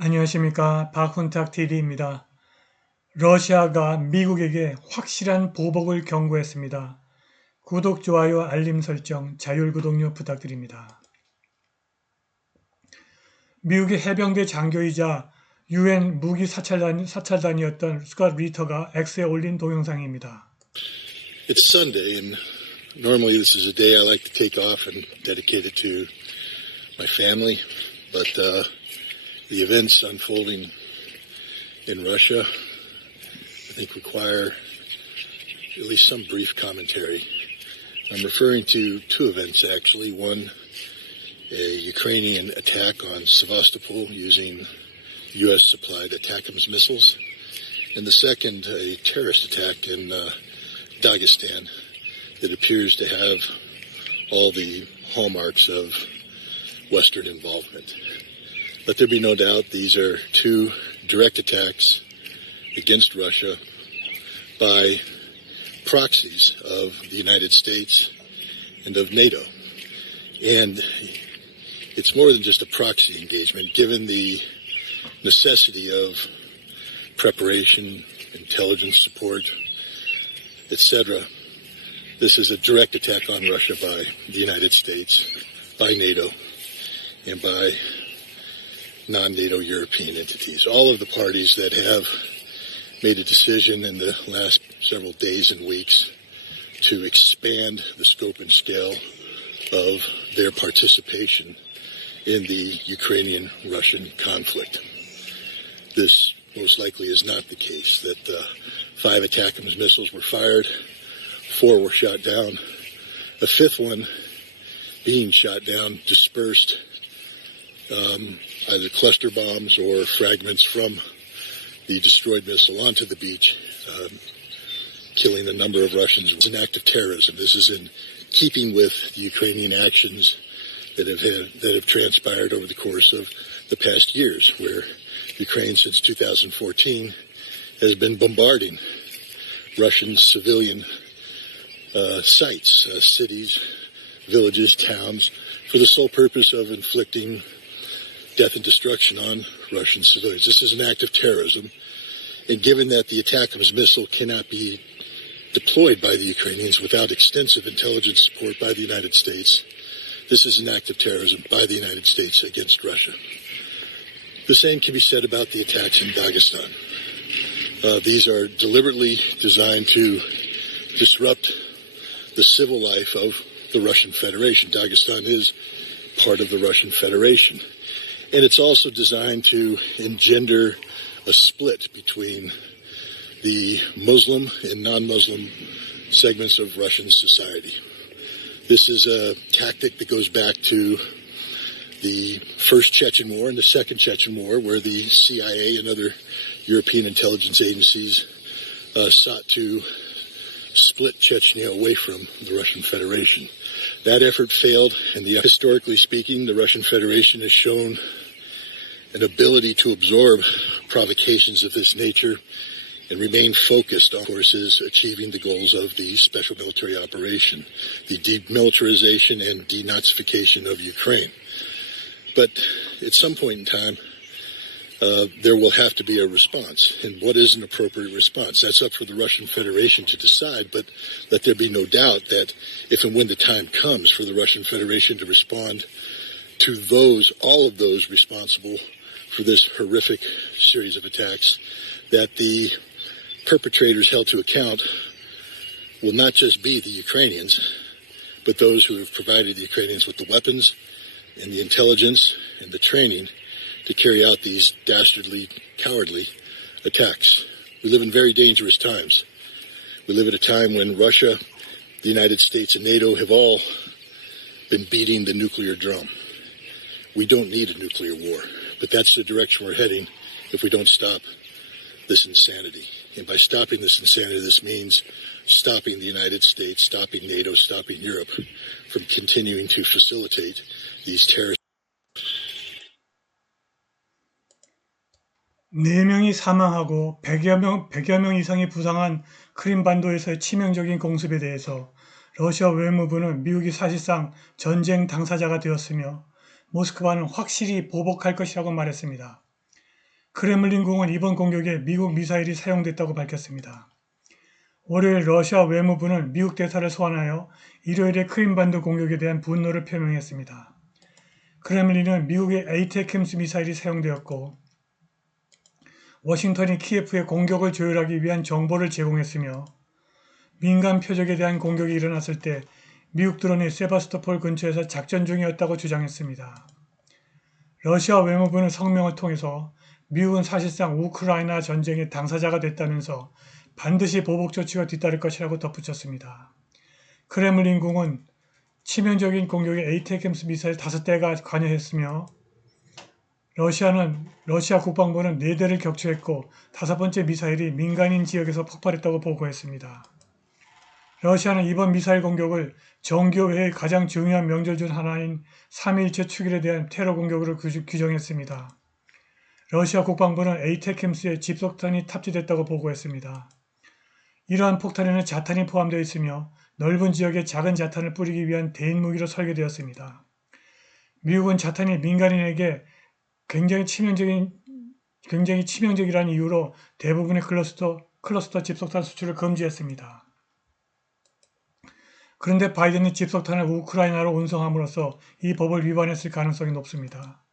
안녕하십니까. 박훈탁 TV입니다. 러시아가 미국에게 확실한 보복을 경고했습니다. 구독, 좋아요, 알림 설정, 자율구독료 부탁드립니다. 미국의 해병대 장교이자 UN 무기 사찰단이었던 스콧 리터가 X에 올린 동영상입니다. It's Sunday, and normally this is a day I like to take off and dedicate it to my family, but the events unfolding in Russia, I think, require at least some brief commentary. I'm referring to two events, actually. One, a Ukrainian attack on Sevastopol using U.S.-supplied ATACMS missiles, and the second, a terrorist attack in Dagestan that appears to have all the hallmarks of Western involvement. Let there be no doubt these are two direct attacks against Russia by proxies of the United States and of NATO. And it's more than just a proxy engagement, given the necessity of preparation, intelligence support, etc. This is a direct attack on Russia by the United States, by NATO, and by non-NATO European entities. All of the parties that have made a decision in the last several days and weeks to expand the scope and scale of their participation in the Ukrainian-Russian conflict. This most likely is not the case, that 5 ATACMS missiles were fired, 4 were shot down, a 5th one being shot down dispersed either cluster bombs or fragments from the destroyed missile onto the beach, killing a number of Russians. It's an act of terrorism. This is in keeping with the Ukrainian actions that have transpired over the course of the past years, where Ukraine since 2014 has been bombarding Russian civilian sites, cities, villages, towns, for the sole purpose of inflicting death and destruction on Russian civilians. This is an act of terrorism, and given that the ATACMS missile cannot be deployed by the Ukrainians without extensive intelligence support by the United States, this is an act of terrorism by the United States against Russia. The same can be said about the attacks in Dagestan. These are deliberately designed to disrupt the civil life of the Russian Federation. Dagestan is part of the Russian Federation. And it's also designed to engender a split between the Muslim and non-Muslim segments of Russian society. This is a tactic that goes back to the First Chechen War and the Second Chechen War, where the CIA and other European intelligence agencies sought to split Chechnya away from the Russian Federation. That effort failed, and historically speaking, the Russian Federation has shown an ability to absorb provocations of this nature and remain focused on, of course, is achieving the goals of the special military operation, the demilitarization and denazification of Ukraine. But at some point in time, there will have to be a response. And what is an appropriate response? That's up for the Russian Federation to decide, but let there be no doubt that if and when the time comes for the Russian Federation to respond to all of those responsible for this horrific series of attacks, that the perpetrators held to account will not just be the Ukrainians, but those who have provided the Ukrainians with the weapons and the intelligence and the training to carry out these dastardly, cowardly attacks. We live in very dangerous times. We live at a time when Russia, the United States, and NATO have all been beating the nuclear drum. We don't need a nuclear war, but that's the direction we're heading if we don't stop this insanity. And by stopping this insanity, this means stopping the United States, stopping NATO, stopping Europe from continuing to facilitate these terrorist. 4명이 사망하고 100여 명 이상이 부상한 크림반도에서의 치명적인 공습에 대해서 러시아 외무부는 미국이 사실상 전쟁 당사자가 되었으며 모스크바는 확실히 보복할 것이라고 말했습니다. 크렘린궁은 이번 공격에 미국 미사일이 사용됐다고 밝혔습니다. 월요일 러시아 외무부는 미국 대사를 소환하여 일요일의 크림반도 공격에 대한 분노를 표명했습니다. 크렘린은 미국의 에이테크임스 미사일이 사용되었고 워싱턴이 키예프의 공격을 조율하기 위한 정보를 제공했으며 민간 표적에 대한 공격이 일어났을 때 미국 드론이 세바스토폴 근처에서 작전 중이었다고 주장했습니다. 러시아 외무부는 성명을 통해서 미국은 사실상 우크라이나 전쟁의 당사자가 됐다면서 반드시 보복 조치가 뒤따를 것이라고 덧붙였습니다. 크렘린궁은 치명적인 공격에 에이테크임스 미사일 5대가 관여했으며 러시아 국방부는 4대를 격추했고 5번째 미사일이 민간인 지역에서 폭발했다고 보고했습니다. 러시아는 이번 미사일 공격을 정교회의 가장 중요한 명절 중 하나인 3.1체 축일에 대한 테러 공격으로 규정했습니다. 러시아 국방부는 에이테크임스에 집속탄이 탑재됐다고 보고했습니다. 이러한 폭탄에는 자탄이 포함되어 있으며 넓은 지역에 작은 자탄을 뿌리기 위한 대인 무기로 설계되었습니다. 미국은 자탄이 민간인에게 굉장히 치명적이라는 이유로 대부분의 클러스터 집속탄 수출을 금지했습니다. 그런데 바이든이 집속탄을 우크라이나로 운송함으로써 이 법을 위반했을 가능성이 높습니다.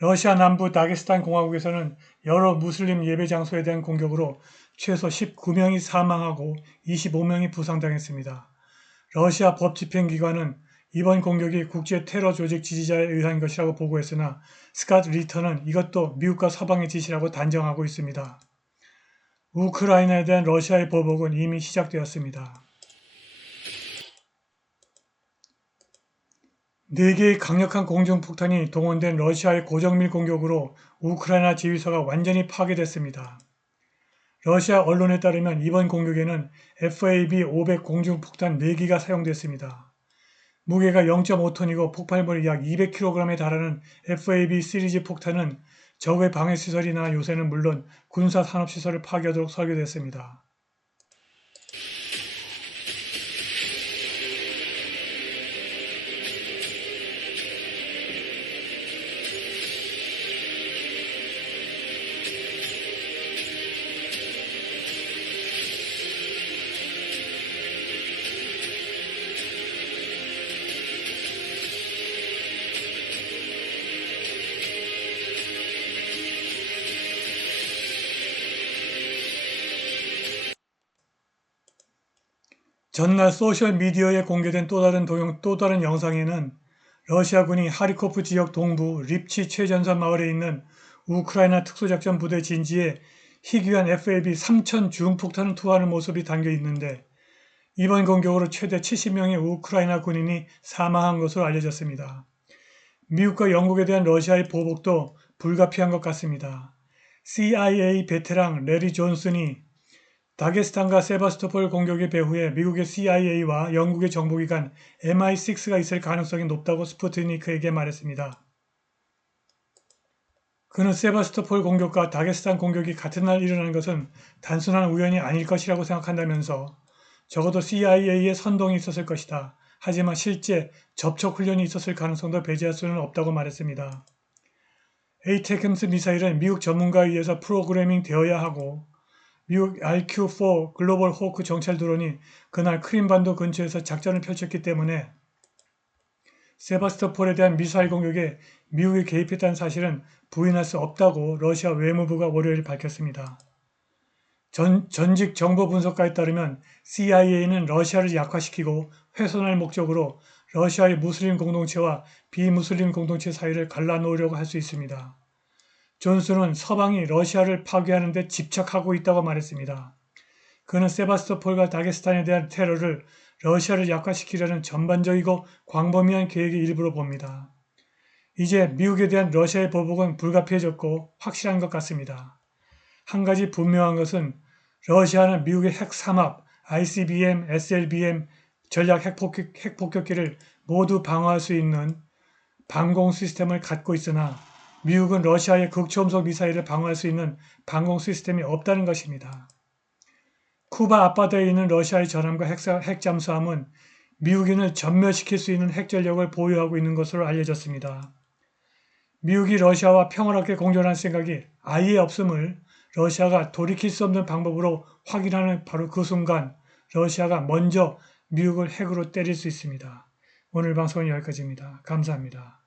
러시아 남부 다게스탄 공화국에서는 여러 무슬림 예배 장소에 대한 공격으로 최소 19명이 사망하고 25명이 부상당했습니다. 러시아 법집행기관은 이번 공격이 국제 테러 조직 지지자에 의한 것이라고 보고했으나 스캇 리터는 이것도 미국과 서방의 지시라고 단정하고 있습니다. 우크라이나에 대한 러시아의 보복은 이미 시작되었습니다. 4개의 강력한 공중폭탄이 동원된 러시아의 고정밀 공격으로 우크라이나 지휘소가 완전히 파괴됐습니다. 러시아 언론에 따르면 이번 공격에는 FAB-500 공중폭탄 4기가 사용됐습니다. 무게가 0.5톤이고 폭발물이 약 200kg에 달하는 FAB 시리즈 폭탄은 적의 방해시설이나 요새는 물론 군사산업시설을 파괴하도록 설계됐습니다. 전날 소셜미디어에 공개된 또 다른 영상에는 러시아군이 하리코프 지역 동부 립치 최전선 마을에 있는 우크라이나 특수작전 부대 진지에 희귀한 FAB 3000 중폭탄을 투하하는 모습이 담겨 있는데 이번 공격으로 최대 70명의 우크라이나 군인이 사망한 것으로 알려졌습니다. 미국과 영국에 대한 러시아의 보복도 불가피한 것 같습니다. CIA 베테랑 레리 존슨이 다게스탄과 세바스토폴 공격의 배후에 미국의 CIA와 영국의 정보기관 MI6가 있을 가능성이 높다고 스푸트니크에게 말했습니다. 그는 세바스토폴 공격과 다게스탄 공격이 같은 날 일어난 것은 단순한 우연이 아닐 것이라고 생각한다면서 적어도 CIA의 선동이 있었을 것이다. 하지만 실제 접촉 훈련이 있었을 가능성도 배제할 수는 없다고 말했습니다. 에이테크임스 미사일은 미국 전문가에 의해서 프로그래밍 되어야 하고 미국 RQ-4 글로벌 호크 정찰 드론이 그날 크림반도 근처에서 작전을 펼쳤기 때문에 세바스토폴에 대한 미사일 공격에 미국이 개입했다는 사실은 부인할 수 없다고 러시아 외무부가 월요일 밝혔습니다. 전직 정보 분석가에 따르면 CIA는 러시아를 약화시키고 훼손할 목적으로 러시아의 무슬림 공동체와 비무슬림 공동체 사이를 갈라놓으려고 할 수 있습니다. 존슨은 서방이 러시아를 파괴하는 데 집착하고 있다고 말했습니다. 그는 세바스토폴과 다게스탄에 대한 테러를 러시아를 약화시키려는 전반적이고 광범위한 계획의 일부로 봅니다. 이제 미국에 대한 러시아의 보복은 불가피해졌고 확실한 것 같습니다. 한 가지 분명한 것은 러시아는 미국의 핵삼합, ICBM, SLBM, 전략 핵폭격기를 모두 방어할 수 있는 방공 시스템을 갖고 있으나 미국은 러시아의 극초음속 미사일을 방어할 수 있는 방공 시스템이 없다는 것입니다. 쿠바 앞바다에 있는 러시아의 전함과 핵잠수함은 미국인을 전멸시킬 수 있는 핵전력을 보유하고 있는 것으로 알려졌습니다. 미국이 러시아와 평화롭게 공존할 생각이 아예 없음을 러시아가 돌이킬 수 없는 방법으로 확인하는 바로 그 순간 러시아가 먼저 미국을 핵으로 때릴 수 있습니다. 오늘 방송은 여기까지입니다. 감사합니다.